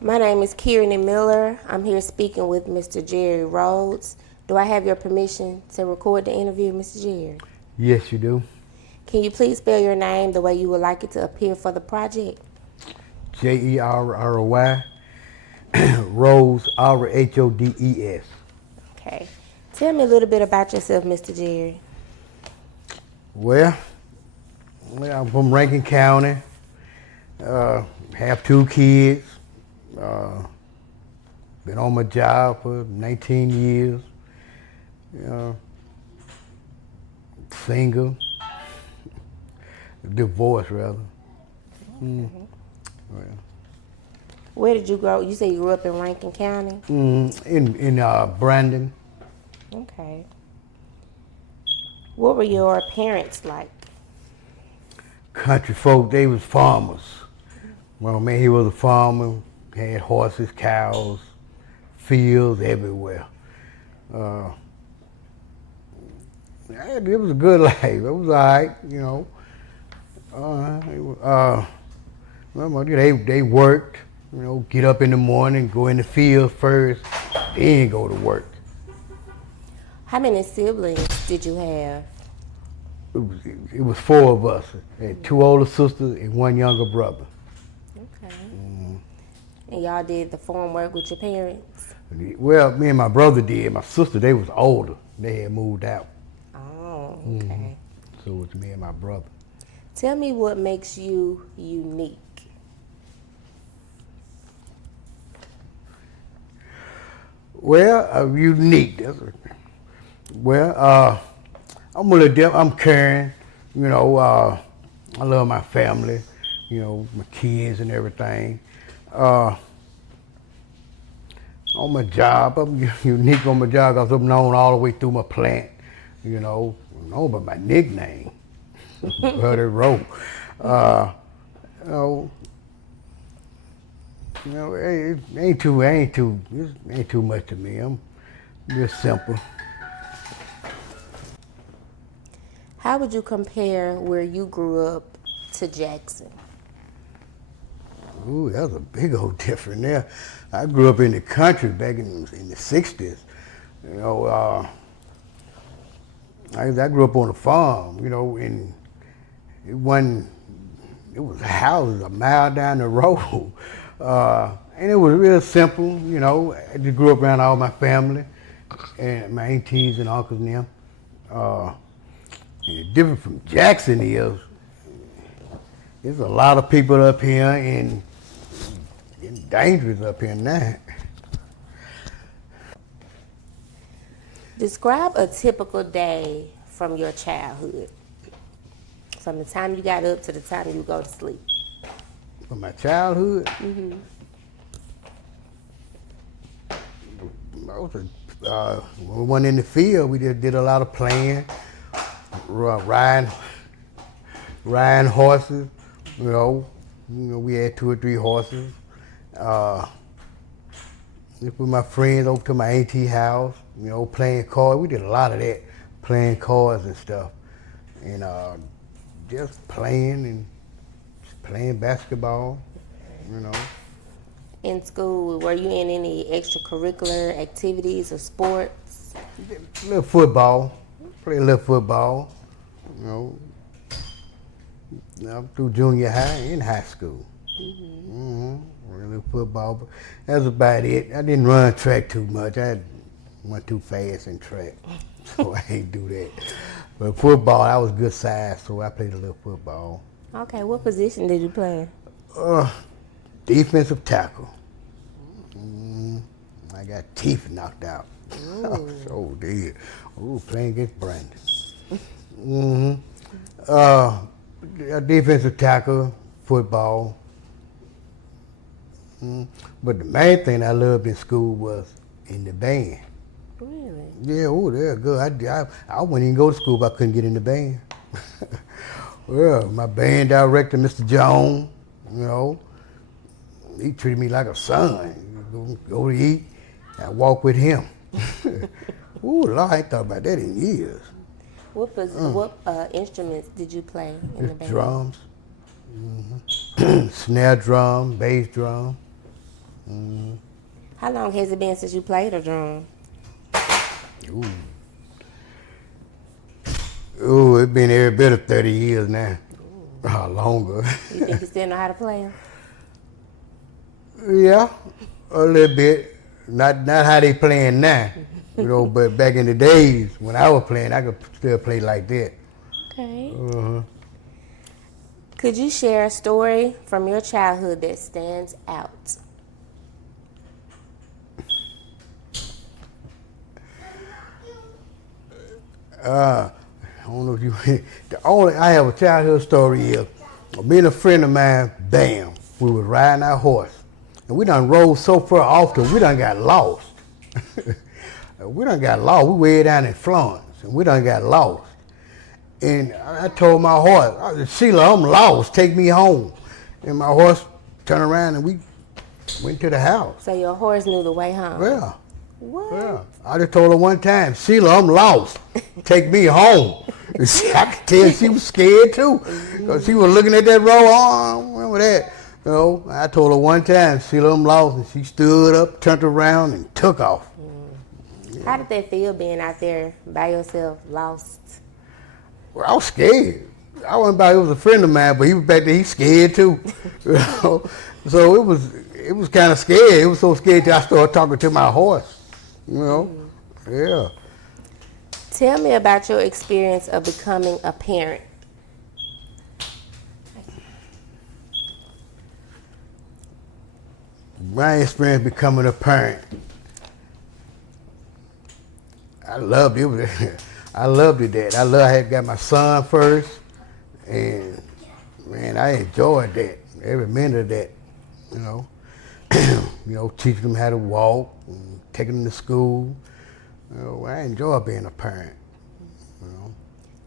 My name is Kearani Miller. I'm here speaking with Mr. Jerry Rhodes. Do I have your permission to record the interview, Mr. Jerry? Yes, you do. Can you please spell your name the way you would like it to appear for the project? Jerry, Rhodes, Rhodes. Okay. Tell me a little bit about yourself, Mr. Jerry. Well, I'm from Rankin County. Have two kids. Been on my job for 19 years. Uh, Single. Divorced, rather. Mm. Well, Where did you grow? You say you grew up in Rankin County? in Brandon. Okay. What were your parents like? Country folk, they was farmers. Well, man, he was a farmer, had horses, cows, fields everywhere. It was a good life. It was all right, you know. Well, they worked, you know, get up in the morning, go in the field first, then go to work. How many siblings did you have? It was four of us. I had two older sisters and one younger brother. Okay. And y'all did the farm work with your parents? Well, me and my brother did. My sister, they was older. They had moved out. Oh, okay. So it was me and my brother. Tell me what makes you unique. Well, unique. I'm a little different. I'm caring. You know, I love my family. You know, my kids and everything. On my job, I'm unique on my job because I'm known all the way through my plant. You know, known by my nickname, Jerry Rhodes. You know, it ain't too much to me. I'm just simple. How would you compare where you grew up to Jackson? Ooh, that's a big old difference there. I grew up in the country back in the 60s. You know, I grew up on a farm, you know, and it was houses a mile down the road. And it was real simple, you know. I just grew up around all my family and my aunties and uncles and them. And different from Jackson is, there's a lot of people up here and it's dangerous up here now. Describe a typical day from your childhood, from the time you got up to the time you go to sleep. From my childhood, when we went in the field, we just did a lot of playing, riding horses. You know, we had 2 or 3 horses. With my friends over to my auntie house, you know, playing cards. We did a lot of that, playing cards and stuff, and just playing basketball, you know. In school, were you in any extracurricular activities or sports? A little football, play a little football, you know. Up through junior high and high school. Really football, but that's about it. I didn't run track too much. I went too fast in track, so I ain't do that. But football, I was good size, so I played a little football. Okay, what position did you play? Defensive tackle. I got teeth knocked out. So did. Playing against Brandon. Defensive tackle, football. But the main thing I loved in school was in the band. Really? Yeah, they're good. I wouldn't even go to school if I couldn't get in the band. Well, my band director, Mr. Jones, you know, he treated me like a son. Go to eat, I walk with him. Lord, I ain't thought about that in years. What instruments did you play in the band? Drums, snare drum, bass drum. How long has it been since you played a drum? Ooh. Ooh, it's been every bit of 30 years now. Longer. You think you still know how to play 'em? Yeah, a little bit. Not how they playing now, but back in the days when I was playing, I could still play like that. Okay. Uh-huh. Could you share a story from your childhood that stands out? I don't know if you. I have a childhood story is me and a friend of mine. Bam, we was riding our horse, and we done rode so far off that we done got lost. We done got lost. We way down in Florence, and we done got lost. And I told my horse, I said, Sheila, I'm lost. Take me home. And my horse turned around, and we went to the house. So your horse knew the way home? Yeah. What? Yeah. I just told her one time, Sheila, I'm lost. Take me home. I could tell she was scared too. Because she was looking at that road. Oh, I don't remember that. I told her one time, Sheila, I'm lost. And she stood up, turned around, and took off. Yeah. How did that feel being out there by yourself, lost? Well, I was scared. I wasn't about, it was a friend of mine, but he was back there, he's scared too. So it was kind of scary. It was so scared that I started talking to my horse. Yeah. Tell me about your experience of becoming a parent. My experience becoming a parent, I loved it. I loved it that. I had got my son first, and man, I enjoyed that, every minute of that, teaching them how to walk, and taking them to school. I enjoy being a parent.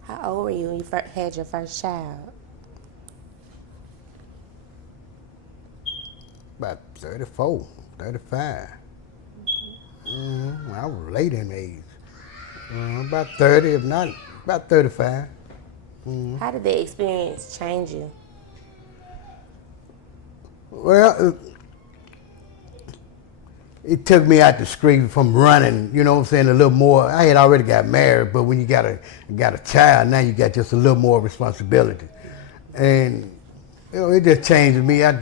How old were you when you had your first child? About 34, 35. I was late in age. About 30, if not, about 35. How did the experience change you? Well, it took me out the street from running, a little more. I had already got married, but when you got a child, now you got just a little more responsibility. And, it just changed me. I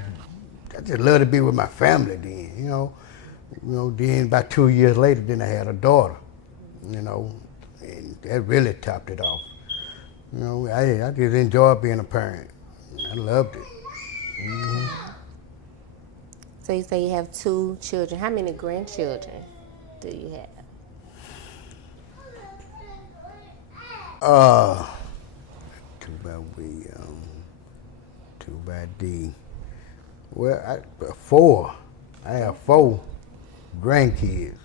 just love to be with my family then, Then about 2 years later, then I had a daughter, and that really topped it off. I just enjoyed being a parent. I loved it. So you say you have 2 children. How many grandchildren do you have? Two by we, two by D. Well, 4. I have 4 grandkids.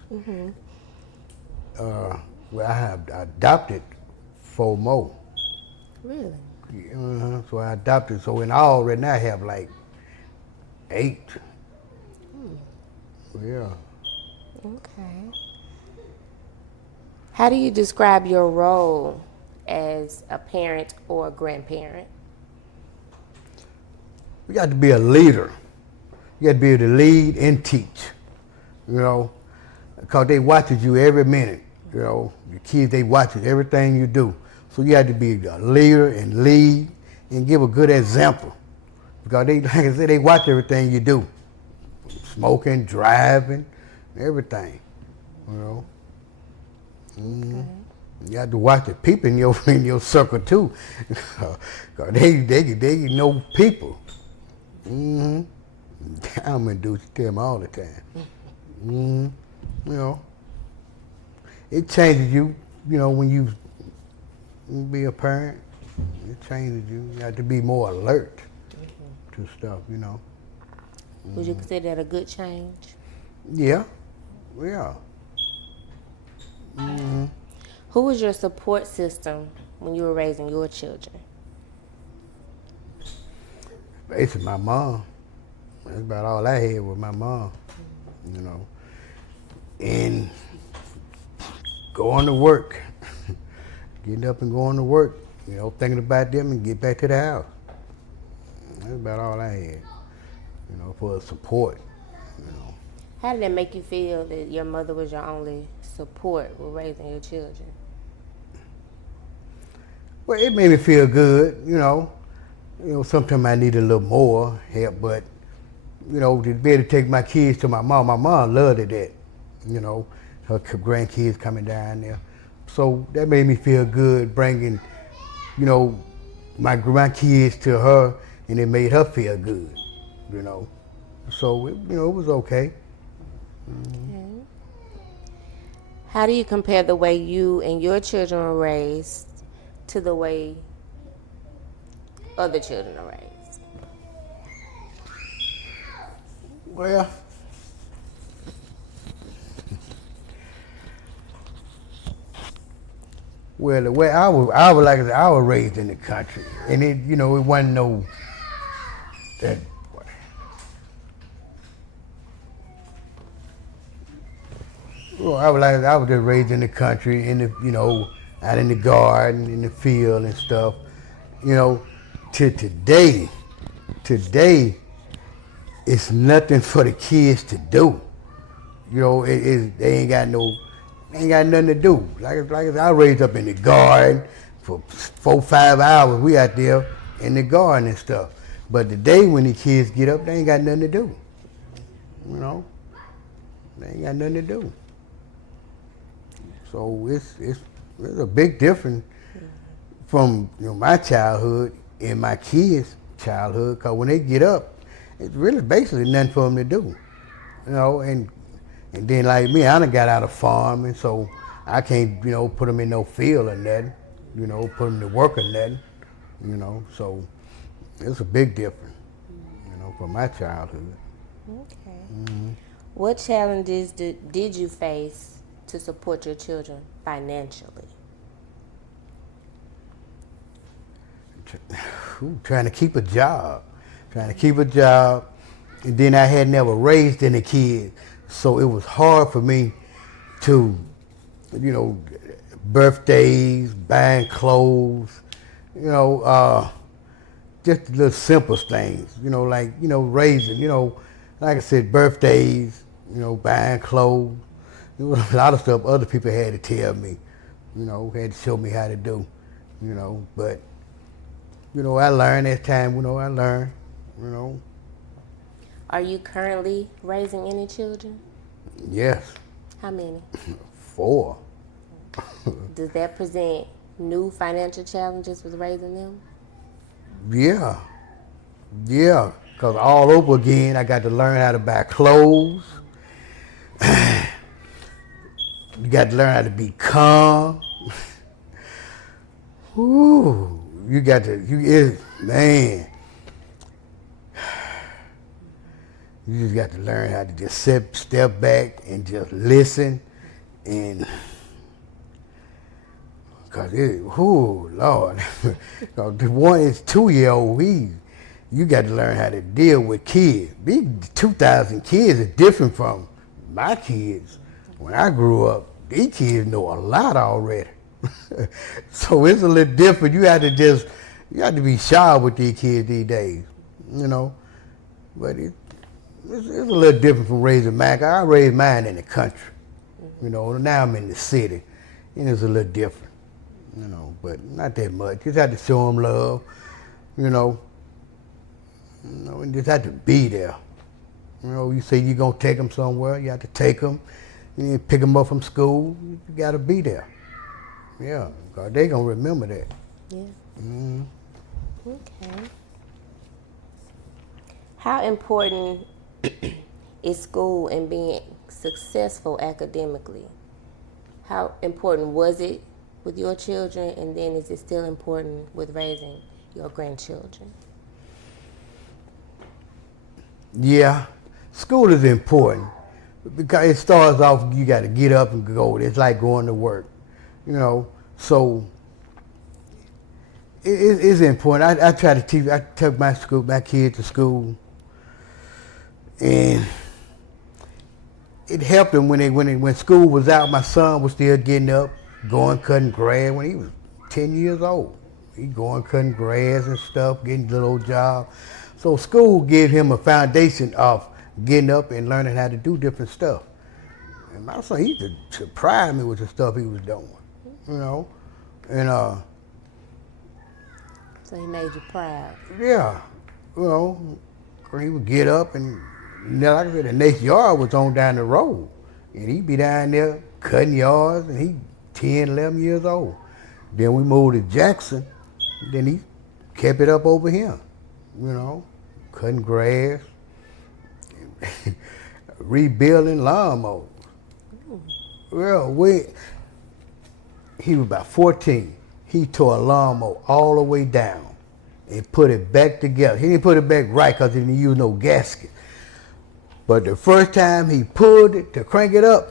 Well, I have adopted 4 more. Really? So I adopted. So in all, right now I have like 8. Yeah. Okay. How do you describe your role as a parent or a grandparent? You got to be a leader. You got to be able to lead and teach, because they watches you every minute. Your kids, they watch everything you do. So you have to be a leader and lead and give a good example, because they, like I said, they watch everything you do. Smoking, driving, everything, Okay. You have to watch the people in your circle too, because they know people. I'm gonna do tell them all the time. It changes you, when you be a parent. It changes you. You have to be more alert to stuff, Would you consider that a good change? Yeah. Who was your support system when you were raising your children? Basically, my mom. That's about all I had with my mom, And going to work, getting up and going to work, thinking about them and get back to the house. That's about all I had, for support, How did it make you feel that your mother was your only support with raising your children? Well, it made me feel good, you know. You know, sometimes I need a little more help, but you know, to be able to take my kids to my mom loved it that, you know, her grandkids coming down there. So that made me feel good bringing, you know, my kids to her, and it made her feel good, you know. So, you know, it was okay. Okay. How do you compare the way you and your children are raised to the way other children are raised? Well, the way I was raised in the country, and it, you know, it wasn't no that. Well, I was just raised in the country, in the, you know, out in the garden, in the field and stuff. You know, to today, it's nothing for the kids to do. You know, they ain't got nothing to do. Like I raised up in the garden for 4-5 hours. We out there in the garden and stuff. But today, when the kids get up, they ain't got nothing to do. You know, they ain't got nothing to do. So it's a big difference from, you know, my childhood and my kids' childhood. Cause when they get up, it's really basically nothing for them to do. You know, and then like me, I done got out of farming, so I can't, you know, put them in no field or nothing. You know, put them to work or nothing. You know, so it's a big difference. You know, from my childhood. Okay. Mm-hmm. What challenges did you face to support your children financially? Trying to keep a job, and then I had never raised any kids, so it was hard for me to, you know, birthdays, buying clothes, you know, just the little simple things, you know, like, you know, raising, you know, like I said, birthdays, you know, buying clothes. There was a lot of stuff other people had to tell me, you know, had to show me how to do, you know, but, you know, I learned as time, you know, you know. Are you currently raising any children? Yes, How many? 4. Does that present new financial challenges with raising them? Yeah, because all over again, I got to learn how to buy clothes. You got to learn how to be calm. Ooh, man. You just got to learn how to just step back and just listen, and Lord, 'cause the one is 2-year-old. You got to learn how to deal with kids. These 2,000 kids are different from my kids. When I grew up, these kids know a lot already. So it's a little different. You have to be shy with these kids these days, you know. But it's a little different from raising mine. I raised mine in the country, you know. Now I'm in the city, and it's a little different, you know. But not that much. Just have to show them love, you know. And just have to be there. You know, you say you're gonna take them somewhere, you have to take them. You pick them up from school, you got to be there. Yeah, because they going to remember that. Yeah. Mm-hmm. Okay. How important is school and being successful academically? How important was it with your children, and then is it still important with raising your grandchildren? Yeah, school is important because it starts off, you got to get up and go. It's like going to work, you know. So it's important. I try to teach. I took my kids to school, and it helped them when school was out. My son was still getting up, going cutting grass when he was 10 years old. He going cutting grass and stuff, getting a little job. So school gave him a foundation of getting up and learning how to do different stuff. And my son, he used to surprise me with the stuff he was doing, you know. And So he made you proud. yeah, you know, he would get up and, like I said, the next yard was on down the road. And he'd be down there cutting yards, and he 10, 11 years old. Then we moved to Jackson. Then he kept it up over here, you know, cutting grass, rebuilding lawnmowers. Well, he was about 14. He tore a lawnmower all the way down and put it back together. He didn't put it back right because he didn't use no gasket. But the first time he pulled it to crank it up,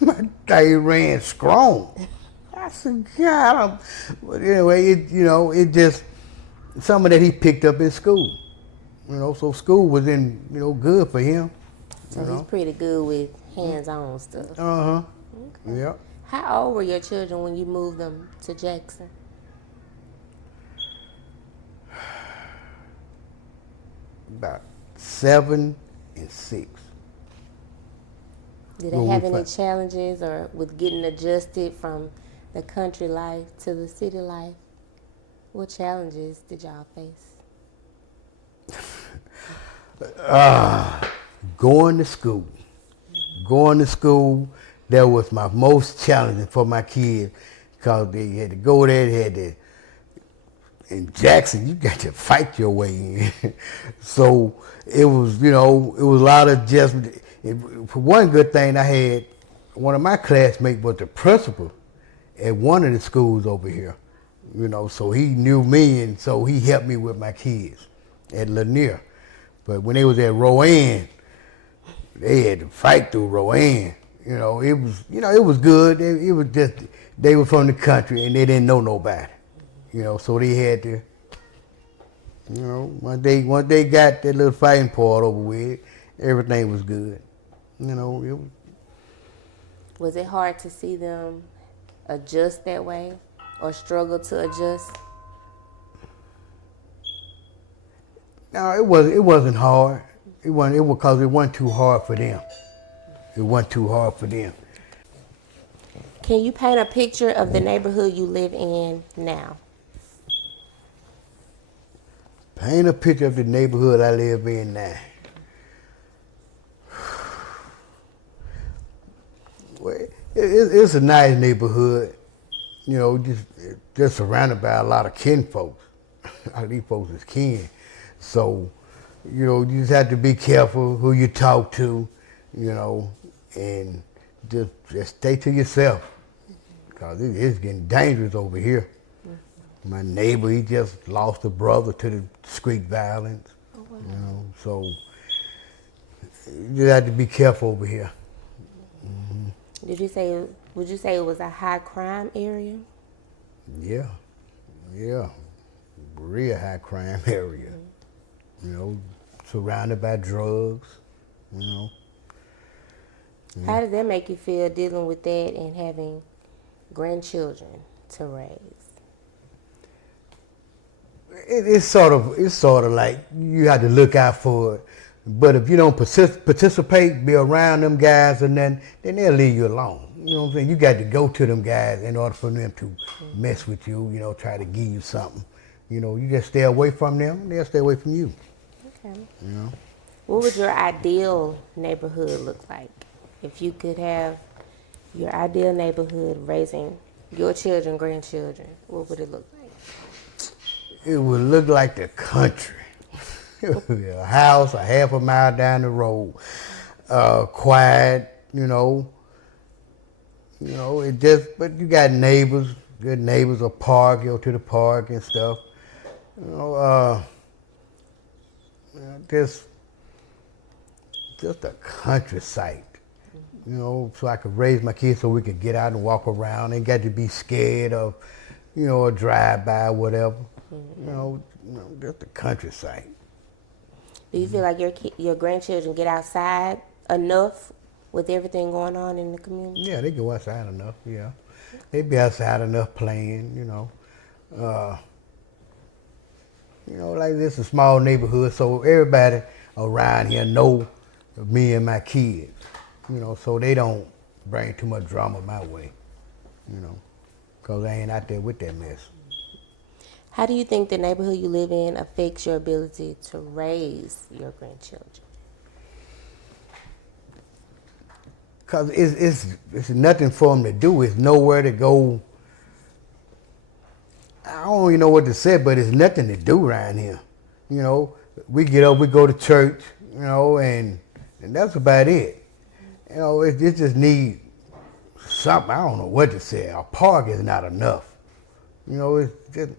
my thing ran strong. I said, God, but anyway, it just, some of that he picked up in school. You know, so school was good for him. So he's pretty good with hands-on stuff. Uh-huh. Okay. Yeah. How old were your children when you moved them to Jackson? About 7 and 6. Did they have any challenges or with getting adjusted from the country life to the city life? What challenges did y'all face? Going to school. Going to school, that was my most challenging for my kids because they had to go there, they had to, in Jackson, you got to fight your way in. So it was, it was a lot of adjustment. For one good thing, I had one of my classmates was the principal at one of the schools over here, so he knew me, and so he helped me with my kids at Lanier. But when they was at Rowan, they had to fight through Rowan. It was good. It was just, they were from the country and they didn't know nobody. So they had to, once they got that little fighting part over with, everything was good. Was it hard to see them adjust that way or struggle to adjust? No, it wasn't hard. It wasn't because it wasn't too hard for them. It wasn't too hard for them. Can you paint a picture of the neighborhood you live in now? Paint a picture of the neighborhood I live in now. Well, it's a nice neighborhood, just surrounded by a lot of kin folks. All these folks is kin. So, you just have to be careful who you talk to, and just stay to yourself, because it's getting dangerous over here. My neighbor, he just lost a brother to the street violence, Oh, wow. So you just have to be careful over here. Mm-hmm. Would you say it was a high crime area? Yeah, real high crime area. Surrounded by drugs. How did that make you feel dealing with that and having grandchildren to raise? It's sort of like you have to look out for it. But if you don't participate, be around them guys, and then they'll leave you alone. You know what I'm saying? You got to go to them guys in order for them to mess with you, try to give you something. You just stay away from them, they'll stay away from you. Okay. What would your ideal neighborhood look like? If you could have your ideal neighborhood raising your children, grandchildren, what would it look like? It would look like the country. A house a half a mile down the road, quiet, but you got neighbors, good neighbors, a park, go to the park and stuff. Just a countryside, so I could raise my kids so we could get out and walk around. Ain't got to be scared of, a drive-by or whatever. Just the countryside. Do you feel like your grandchildren get outside enough with everything going on in the community? Yeah, they go outside enough, yeah. They be outside enough playing, You know, like this is a small neighborhood, so everybody around here know me and my kids. You know, so they don't bring too much drama my way. You know, because I ain't out there with that mess. How do you think the neighborhood you live in affects your ability to raise your grandchildren? Because it's nothing for them to do. It's nowhere to go. I don't even know what to say, but it's nothing to do around here. You know, we get up, we go to church, you know, and that's about it. You know, it just need something. I don't know what to say. A park is not enough. You know, it's just.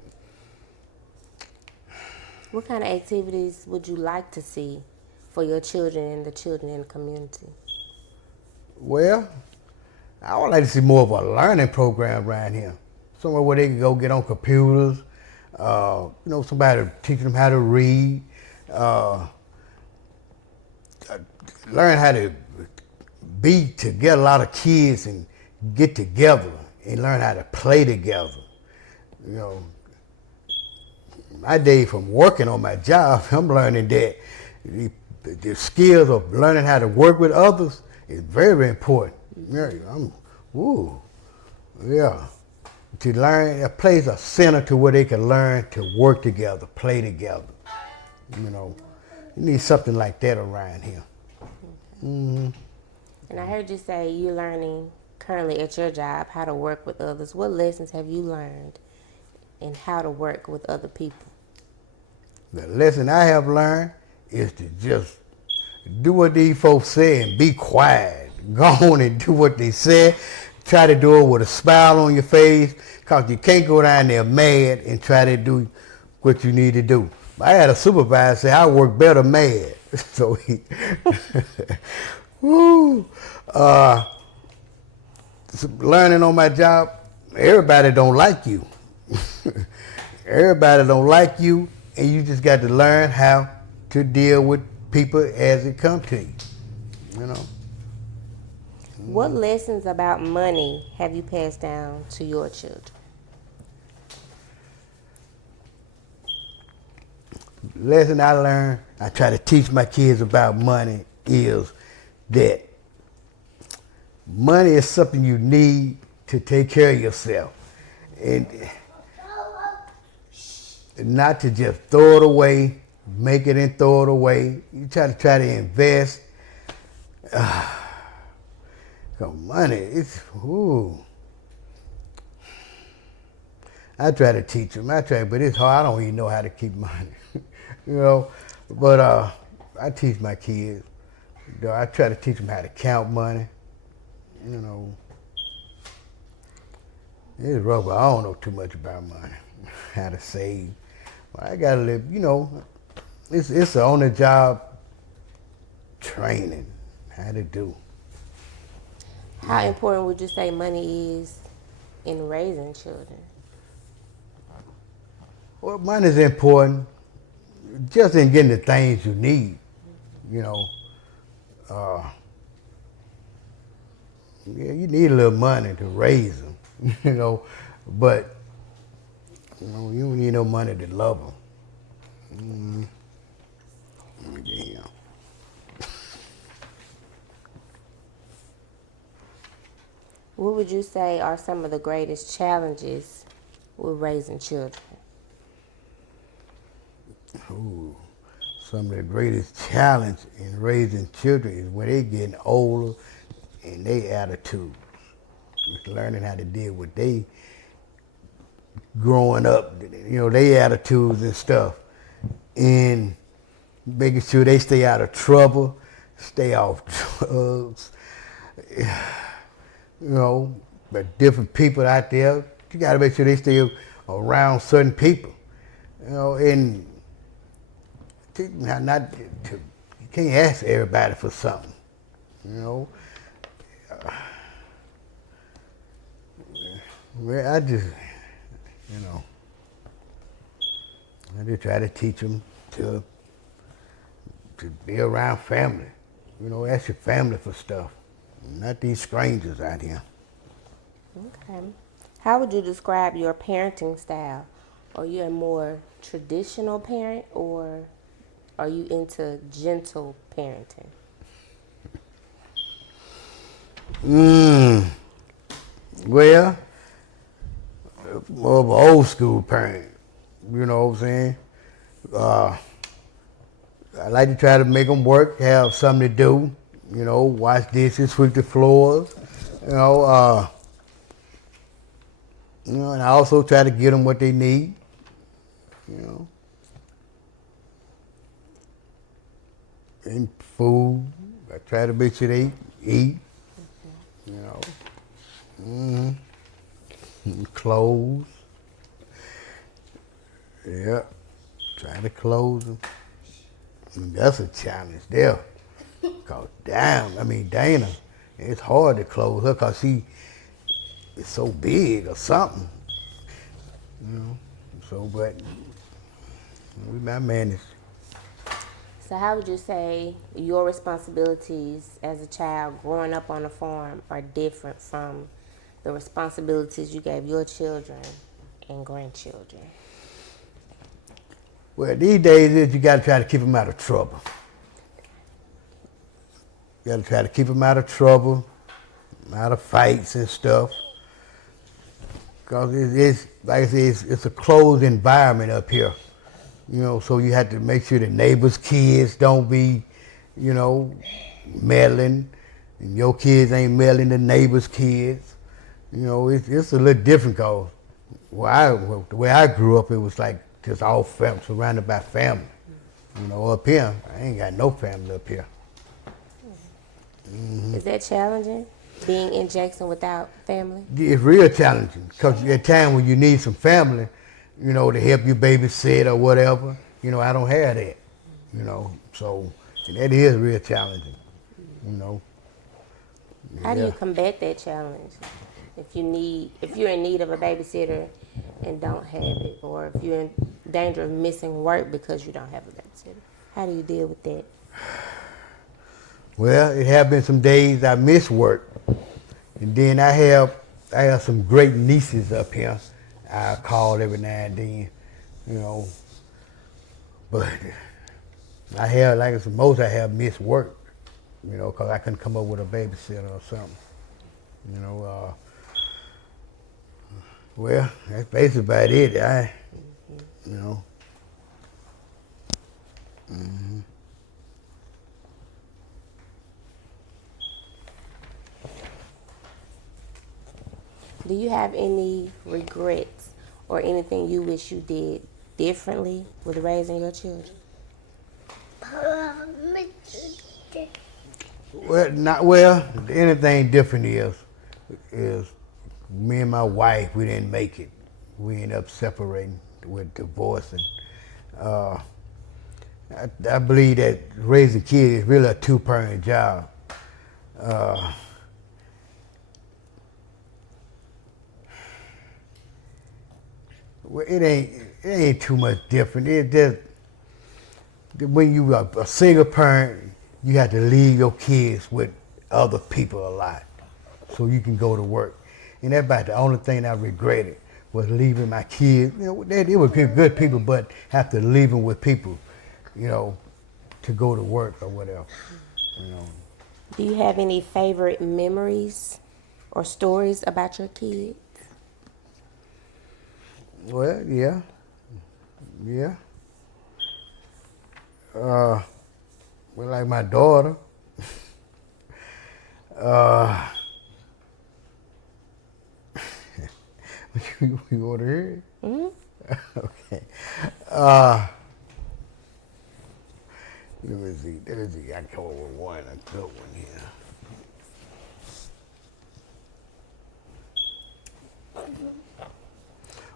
What kind of activities would you like to see for your children and the children in the community? Well, I would like to see more of a learning program around here. Somewhere where they can go get on computers, you know, somebody to teach them how to read, learn how to be together. A lot of kids and get together and learn how to play together. You know, my day from working on my job, I'm learning that the skills of learning how to work with others is very, very important. Yeah, yeah. To learn, a place, a center to where they can learn to work together, play together. You know, you need something like that around here. Mm-hmm. And I heard you say you're learning currently at your job how to work with others. What lessons have you learned in how to work with other people? The lesson I have learned is to just do what these folks say and be quiet. Go on and do what they say. Try to do it with a smile on your face, because you can't go down there mad and try to do what you need to do. I had a supervisor say I work better mad. So he, woo. Learning on my job, everybody don't like you. Everybody don't like you, and you just got to learn how to deal with people as it comes to you. You know. What lessons about money have you passed down to your children? Lesson I learned, I try to teach my kids about money, is that money is something you need to take care of yourself. And not to just throw it away, make it and throw it away. You try to invest. Money, it's, ooh. I try to teach them. But it's hard. I don't even know how to keep money, you know. But I teach my kids. You know, I try to teach them how to count money. You know, it's rough. But I don't know too much about money, how to save. But I gotta live. You know, it's on the job training, how to do. How important would you say money is in raising children? Well, money is important just in getting the things you need, you know. Yeah, you need a little money to raise them, you know, but you know, you don't need no money to love them. Let me get here. What would you say are some of the greatest challenges with raising children? Ooh, some of the greatest challenge in raising children is when they getting older and their attitudes. It's learning how to deal with they growing up, you know, their attitudes and stuff, and making sure they stay out of trouble, stay off drugs. You know, but different people out there, you got to make sure they stay around certain people. You know, and you can't ask everybody for something. You know, well, I just try to teach them to be around family. You know, ask your family for stuff. Not these strangers out here. Okay. How would you describe your parenting style? Are you a more traditional parent, or are you into gentle parenting? Well, more of an old school parent. You know what I'm saying? I like to try to make them work, have something to do. You know, wash dishes, sweep the floors. You know, and I also try to give them what they need. You know, and food. I try to make sure they eat. You know, and clothes. Yeah, try to clothe them. And that's a challenge there. Cause Dana, it's hard to clothe her cause she is so big or something. You know, so but we might manage. So, how would you say your responsibilities as a child growing up on a farm are different from the responsibilities you gave your children and grandchildren? Well, these days you got to try to keep them out of trouble. You got to try to keep them out of trouble, out of fights and stuff. Because it's like I say, it's a closed environment up here. You know, so you have to make sure the neighbors' kids don't be, you know, meddling, and your kids ain't meddling the neighbors' kids. You know, it's a little different because the way I grew up, it was like just all family, surrounded by family. You know, up here, I ain't got no family up here. Is that challenging, being in Jackson without family? It's real challenging because at time when you need some family, you know, to help you babysit or whatever, you know, I don't have that, you know, so that is real challenging, you know. How do you combat that challenge? If you're in need of a babysitter and don't have it, or if you're in danger of missing work because you don't have a babysitter, how do you deal with that? Well, it have been some days I miss work, and then I have some great nieces up here. I call every now and then, you know, but I have, like it's the most I have missed work, you know, because I couldn't come up with a babysitter or something, you know. Well, that's basically about it. You know. Mm-hmm. Do you have any regrets or anything you wish you did differently with raising your children? Well. Anything different is me and my wife. We didn't make it. We ended up separating with divorcing. I believe that raising kids is really a two-parent job. Well, it ain't too much different. It just when you are a single parent, you have to leave your kids with other people a lot, so you can go to work. And that's about the only thing I regretted was leaving my kids. You know, they were good people, but have to leave them with people, you know, to go to work or whatever. You know. Do you have any favorite memories or stories about your kids? Well, yeah. Well, like my daughter. You want to hear it? Mm-hmm. Okay. Let me see. I come up with a good one here.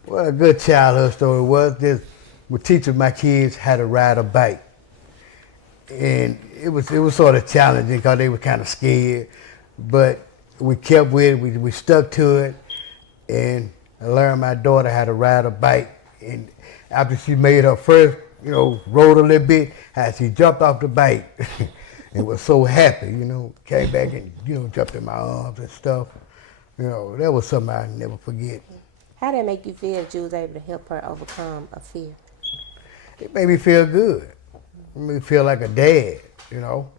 Well, a good childhood story was this: we're teaching my kids how to ride a bike, and it was sort of challenging because they were kind of scared, but we kept with it. We stuck to it, and I learned my daughter how to ride a bike. And after she made her first, you know, rode a little bit, how she jumped off the bike and was so happy, you know, came back and, you know, jumped in my arms and stuff. You know, that was something I never forget. How did it make you feel that you was able to help her overcome a fear? It made me feel good. It made me feel like a dad, you know.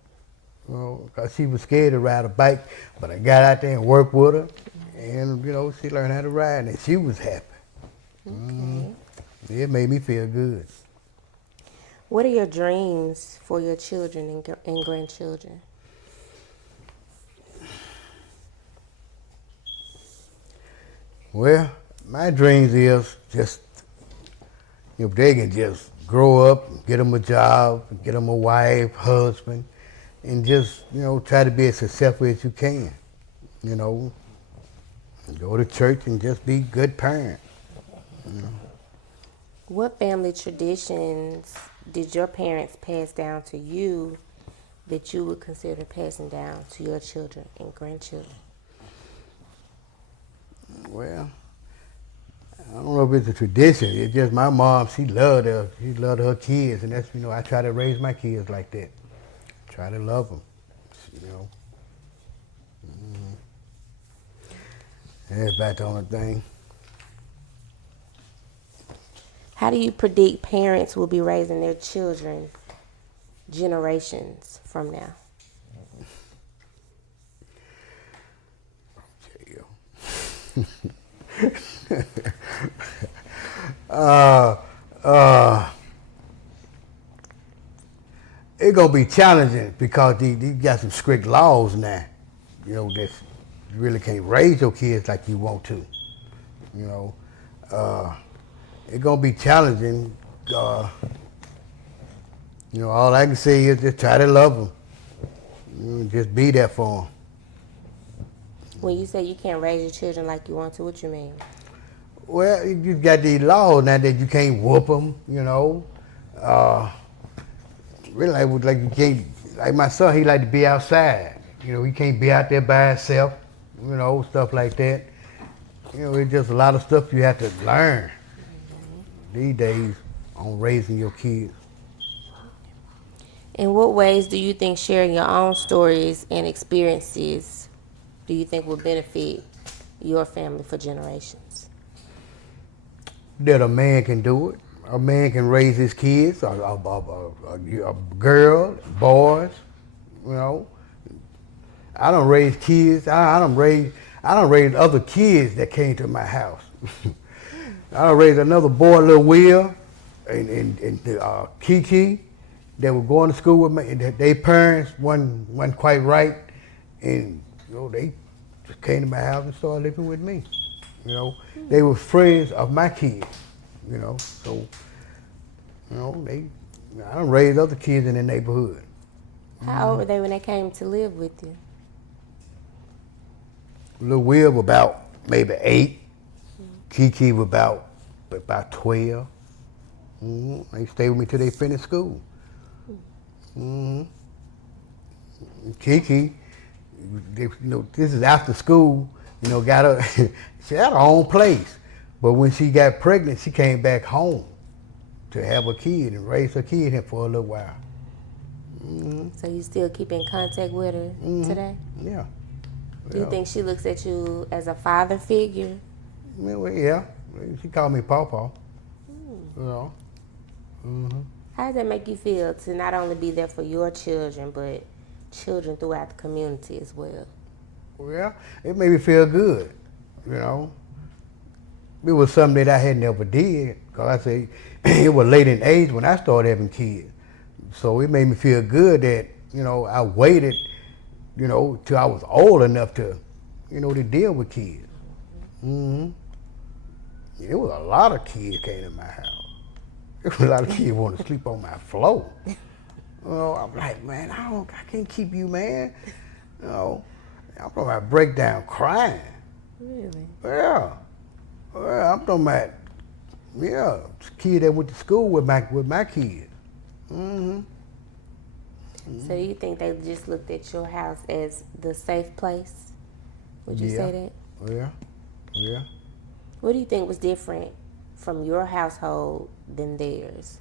You know, 'cause she was scared to ride a bike, but I got out there and worked with her, and you know, she learned how to ride, and she was happy. Okay. It made me feel good. What are your dreams for your children and grandchildren? Well, my dreams is just if they can just grow up, get them a job, get them a wife, husband, and just you know try to be as successful as you can. You know, go to church and just be good parents. What family traditions did your parents pass down to you that you would consider passing down to your children and grandchildren? Well, I don't know if it's a tradition. It's just my mom. She loved her kids, and that's you know I try to raise my kids like that. Try to love them. You know, that's about the only thing. How do you predict parents will be raising their children generations from now? uh, uh, it's gonna be challenging because they got some strict laws now. You know that you really can't raise your kids like you want to. You know, it's gonna be challenging. You know, all I can say is just try to love them. Just be there for them. When you say you can't raise your children like you want to, what you mean? Well, you got these laws now that you can't whoop them. You know, really like you can't. Like my son, he like to be outside. You know, he can't be out there by himself. You know, stuff like that. You know, it's just a lot of stuff you have to learn these days on raising your kids. In what ways do you think sharing your own stories and experiences do you think will benefit your family for generations? That a man can do it. A man can raise his kids, a girl, boys. You know, I don't raise kids. I don't raise other kids that came to my house. I don't raise another boy, little Will, and Kiki, that were going to school with me. And their parents wasn't quite right, and you know they just came to my house and started living with me. You know, they were friends of my kids. You know, so you know I don't raise other kids in the neighborhood. How old were they when they came to live with you? Little Will was about maybe 8. Kiki was about 12. They stayed with me till they finished school. Kiki, you know, this is after school. You know, got her. She had her own place, but when she got pregnant, she came back home to have a kid and raise her kid here for a little while. So you still keep in contact with her today? Yeah. Do you think she looks at you as a father figure? Yeah. She called me Pawpaw. You know. How does that make you feel to not only be there for your children, but children throughout the community as well? Well, it made me feel good. You know. It was something that I had never did. Cause I say it was late in age when I started having kids. So it made me feel good that, you know, I waited, you know, till I was old enough to, you know, to deal with kids. There was a lot of kids came to my house. There was a lot of kids wanted to sleep on my floor. You know, I'm like, man, I can't keep you, man. You know, I'm talking about break down crying. Really? Yeah. Well, I'm talking about, yeah, kid that went to school with my kids. So you think they just looked at your house as the safe place? Would you say that? Yeah. What do you think was different from your household than theirs?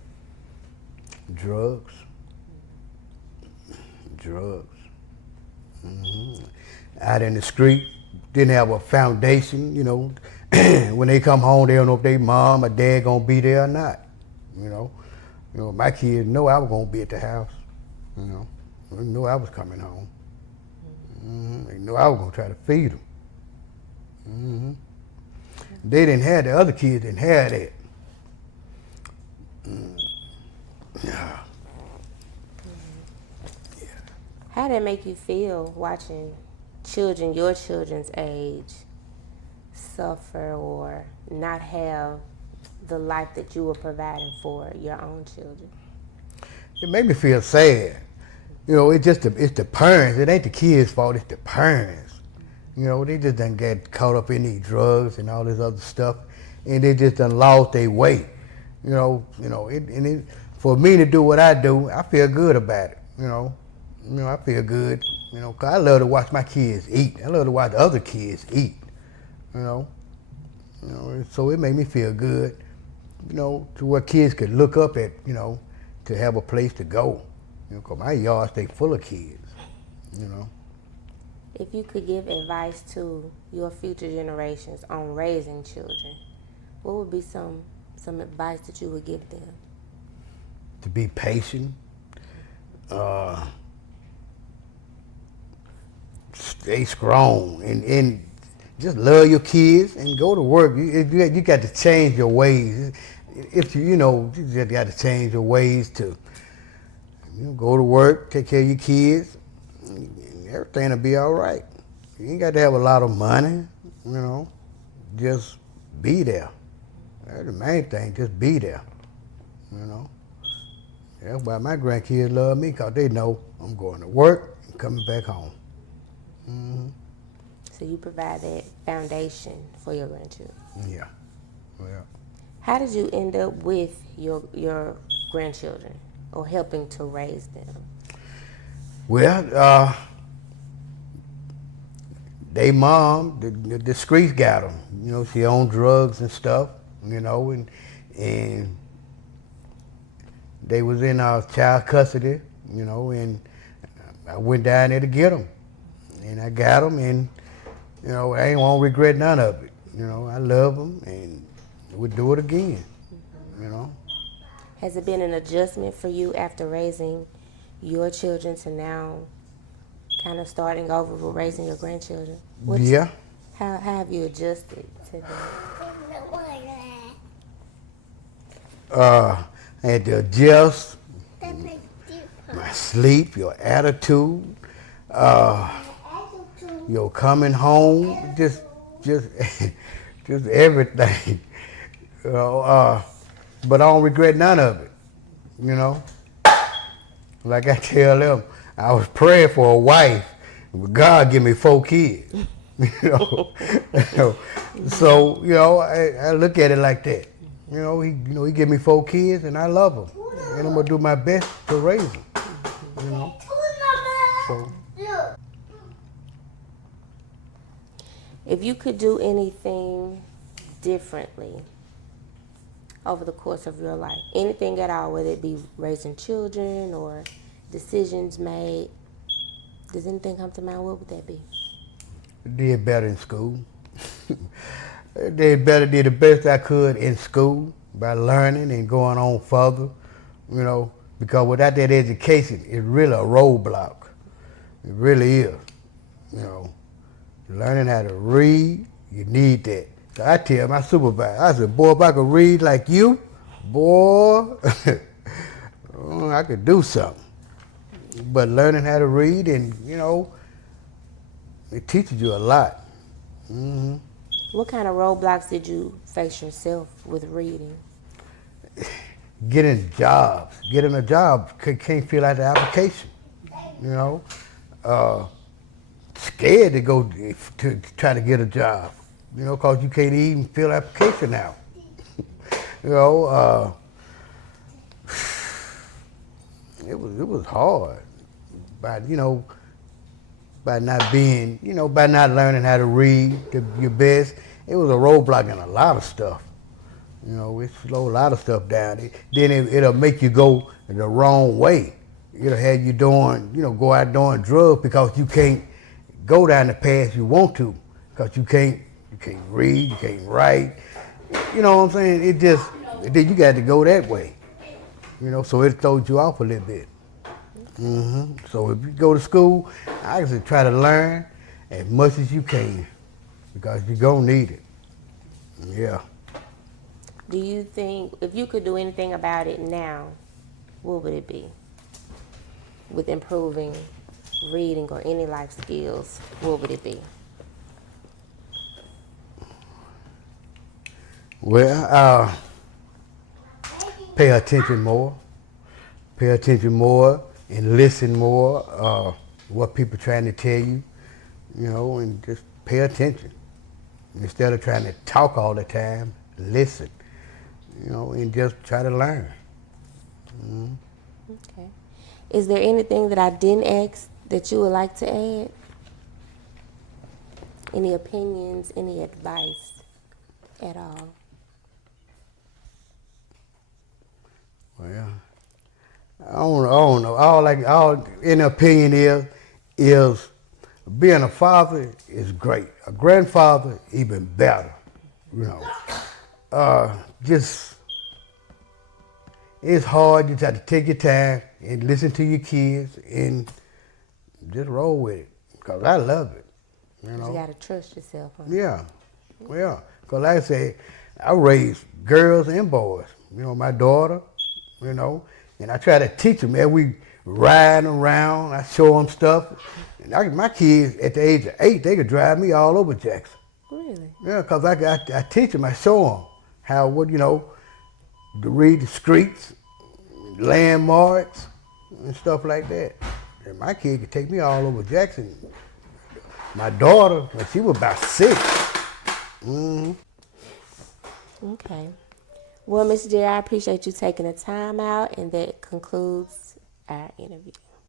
Drugs. Out in the street, didn't have a foundation, you know. when they come home, they don't know if their mom or dad gonna be there or not. You know, my kids know I was gonna be at the house. You know, they knew I was coming home. They knew I was gonna try to feed them. They didn't have the other kids didn't have that. Yeah. How did it make you feel watching children your children's age suffer or not have the life that you were providing for your own children? It made me feel sad. You know, it's the parents. It ain't the kids' fault. It's the parents. You know, they just done get caught up in these drugs and all this other stuff, and they just done lost their way. For me to do what I do, I feel good about it. I feel good. 'Cause I love to watch my kids eat. I love to watch other kids eat. So it made me feel good. To where kids could look up at. To have a place to go. 'Cause my yard stay full of kids. If you could give advice to your future generations on raising children, what would be some advice that you would give them? To be patient. Stay strong and just love your kids and go to work. You got to change your ways. If you just got to change your ways to go to work, take care of your kids, and everything will be all right. You ain't got to have a lot of money, just be there. That's the main thing, just be there. That's why my grandkids love me, because they know I'm going to work and coming back home. So you provide that foundation for your grandchildren. Yeah. How did you end up with your grandchildren or helping to raise them? Well, they mom, the streets got them. She on drugs and stuff, and they was in our child custody, and I went down there to get them. And I got them, and, I ain't won't regret none of it. I love them, and would do it again, Has it been an adjustment for you after raising your children to now kind of starting over with raising your grandchildren? Yeah. How have you adjusted to that? I had to adjust my sleep, your attitude, your coming home, just everything. But I don't regret none of it. Like I tell them, I was praying for a wife, but God give me 4 kids. So I look at it like that. He give me 4 kids, and I love them, and I'm gonna do my best to raise them. So. If you could do anything differently over the course of your life, anything at all, whether it be raising children or decisions made, does anything come to mind? What would that be? Did better in school. Did the best I could in school by learning and going on further, because without that education, it's really a roadblock. It really is, Learning how to read, you need that. So I tell my supervisor, I said, boy, if I could read like you, boy, I could do something. But learning how to read and, it teaches you a lot. What kind of roadblocks did you face yourself with reading? Getting a job, can't fill out the application, scared to go to try to get a job, because you can't even fill application out. It was hard, by not being, by not learning how to read your best. It was a roadblock in a lot of stuff. It slowed a lot of stuff down. Then it'll make you go the wrong way. It'll have you doing, go out doing drugs because you can't go down the path you want to, because you you can't read, you can't write. You know what I'm saying? It just, then you got to go that way. You know, so it throws you off a little bit. So if you go to school, I just try to learn as much as you can because you're going to need it. Yeah. Do you think if you could do anything about it now, what would it be? With improving reading or any life skills, what would it be? Well, pay attention more. Pay attention more and listen more. What people trying to tell you, you know, and just pay attention. Instead of trying to talk all the time, listen, you know, and just try to learn. Okay. Is there anything that I didn't ask that you would like to add? Any opinions, any advice at all? Well, I don't know. All any opinion is being a father is great. A grandfather even better. You know, just it's hard. You have to take your time and listen to your kids and just roll with it. Cause I love it. You know. You gotta trust yourself, huh? Yeah, well, cause like I say, I raised girls and boys. You know, my daughter. You know, and I try to teach them as we riding around. I show them stuff. And my kids at the age of 8, they could drive me all over Jackson. Really? Yeah, because I teach them, I show them how, you know, to read the streets, landmarks, and stuff like that. And my kid could take me all over Jackson. My daughter, when she was about 6. Okay. Well, Miss Jerry, I appreciate you taking the time out, and that concludes our interview.